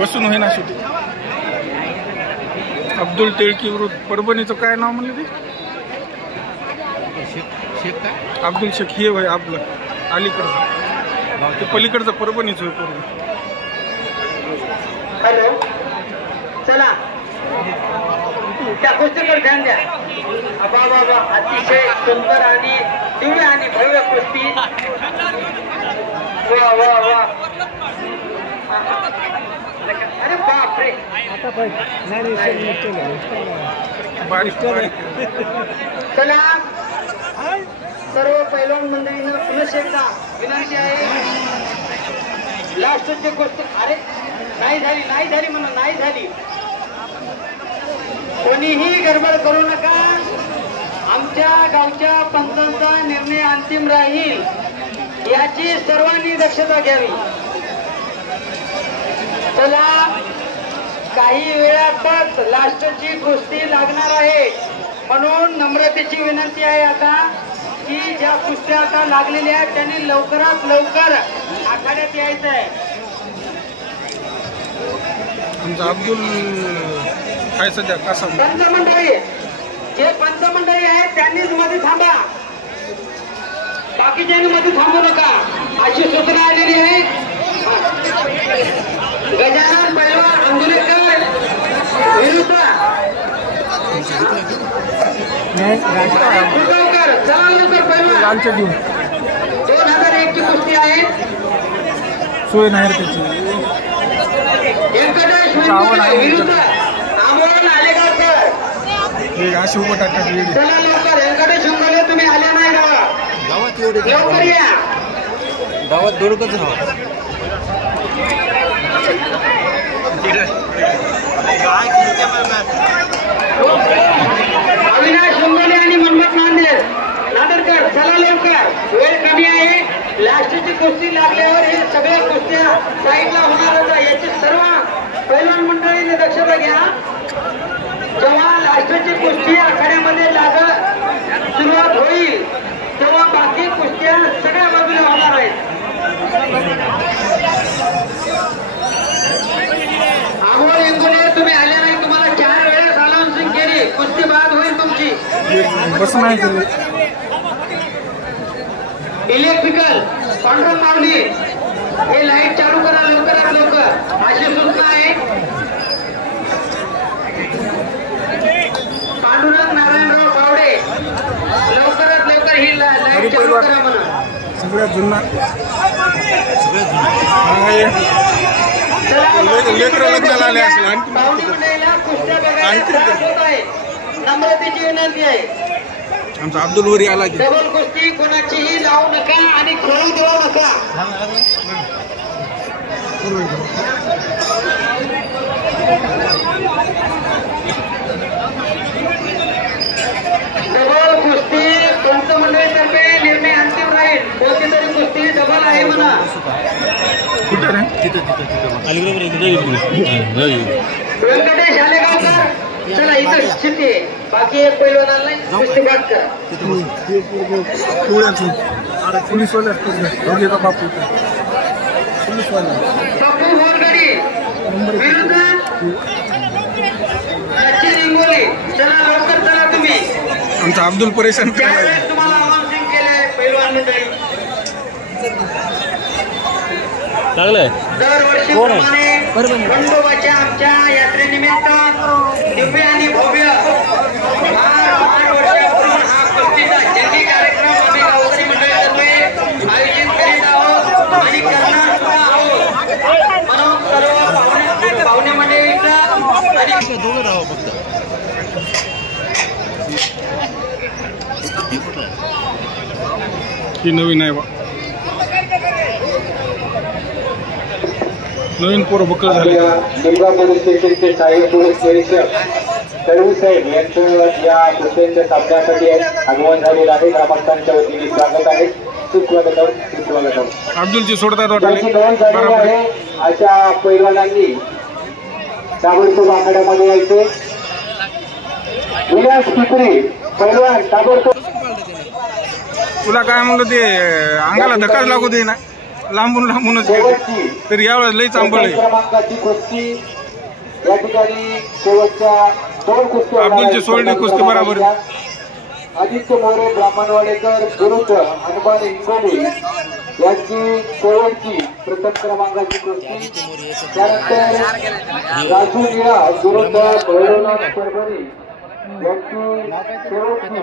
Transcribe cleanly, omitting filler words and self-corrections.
बसून होईना शेवटी. अब्दुल टेळकी विरुद्ध परभणीचं काय नाव म्हणलं ते? शेख काय? अब्दुल शेख हे होय आपलं अलीकडचं, ते पलीकडचं परभणीचं होय परभणी. हॅलो, चला त्या कुस्तीवर ध्यान द्या. बाबा अतिशय सुंदर आणि दिव्य आणि भव्य कुस्ती. वा वा वा, अरे बापरे. चला सर्व पैलवान मंडळींना पुनश्च एकदा विनंती आहे. लास्टची कुस्ती. अरे नाही झाली म्हणा, नाही झाली. कोणीही गडबड करू नका. आमच्या गावच्या पंचांचा निर्णय अंतिम राहील याची सर्वांनी दक्षता घ्यावी. चला काही वेळातच लास्टची कुस्ती लागणार आहे, म्हणून नम्रतेची विनंती आहे आता की ज्या कुस्त्या आता लागलेल्या आहेत त्यांनी लवकरात लवकर आखाड्यात यायचं आहे. आमचा अब्दुल काय सध्या कसा पंचमंडळी, जे पंचमंडळी आहेत त्यांनीच मध्ये थांबा, बाकीच्यांनी मध्ये थांबू नका अशी सूचना आलेली आहे. गजानन पैलवान अंजुरेकर विरुद्ध कुरगावकर. चला लवकर पैलवान. 2001 ची कुस्ती आहे. सोय नाही त्याची. व्यंकटेश विरुद्ध अमोल आलेगावकर. अशी उभं टाकतात. चला लवकर. व्यंकटेश विंगोले तुम्ही आले नाही का? लवकर या. गावात दोडकच राहा. अविनाश विंगोले आणि मनमथ नांदेडकर. चला लवकर, वेळ कमी आहे. लास्टची कुस्ती लागल्यावर हे सगळ्या कुस्त्या साईडला होणार आहे याची सर्व पैलवान मंडळीने दक्षता घ्या. जेव्हा लास्टची कुस्ती आखाड्यामध्ये सुरुवात होईल तेव्हा बाकी कुस्त्या सगळ्या बाजूला होणार आहेत. अमोल इंगोले तुम्ही आले नाही, तुम्हाला 4 वेळेस अनाउन्सिंग केली. कुस्ती बाद होईल तुमची. बस नाही इलेक्ट्रिकल कंट्रोल मावली हे लाईट चालू करा लवकरात लवकर अशी सूचना आहे. पांडुरंग नारायणराव पावडे लवकरात लवकर ही लाईट चालू करा म्हणा. सगळ्यात जुना लेकर लग्नाला आले असेल. कुस्त्या बघायला आहे. नम्रतेची विनंती आहे. आमचा अब्दुल वरी आला की डबल कुस्ती कोणाचीही लावू नका आणि खेळू देऊ नका. डबल कुस्ती पंचमंडळीतर्फे निर्णय अंतिम राहील. कोणती तरी कुस्ती डबल आहे म्हणा. कुठं रे? व्यंकटेश आलेगावकर. चला इथं शिट्टी. बाकी एक पैलवान नाही कुस्ती बाद करा. पोलीसवाले बापू बापू होरगडी विरुद्ध सचिन इंगोले. चला लवकर चला तुम्ही. आमचा अब्दुल परेशान त्यावेळेस तुम्हाला अनाउन्सिंग केलंय पैलवान मंडळी. चांगलं दरवर्षीप्रमाणे खंडोबाच्या आमच्या यात्रेनिमित्त दिव्य आणि भव्य 8 वर्षापूर्वी हा कुस्तीचा जंगी कार्यक्रम आम्ही गावकरी मंडळीतर्फे आयोजित करीत आहोत आणि करणार सुद्धा आहोत. म्हणून सर्व पाहुणे मंडळींचा आणि दोघं राहा फक्त. ही नवीन आहे बा. नवीन पोरं बकळ झाले. निमगा पोलीस स्टेशनचे सहाय्यक पोलीस निरीक्षक सर्वी साहेब यांचं या कुस्त्यांच्या सामन्यासाठी आगमन झालेलं आहे. ग्रामस्थांच्या वतीने स्वागत आहे. सुस्वागतम. अब्दुलची सोडतात झालेलं आहे. अशा पैलवानांनी ताबडतोब आखाड्यामध्ये यायचे. विलास पिपरी पैलवान ताबडतोब. तुला काय म्हणलं ते अंगाला धक्काच लागू दे ना, लांबून लांबूनच गेले तरी यावेळेस लई चांबळ आहे. क्रमांकाची कुस्ती या ठिकाणी शेवटच्या 2 कुस्ती अब्दुलची सोळणी कुस्ती बरोबर. आदित्य मोरे ब्राह्मणवाडेकर विरुद्ध हनुमान इंगोली यांची शेवटची प्रथम क्रमांकाची कुस्ती. त्यानंतर राजू निळा विरुद्ध भैरवनाथ परभणी यांची शेवटची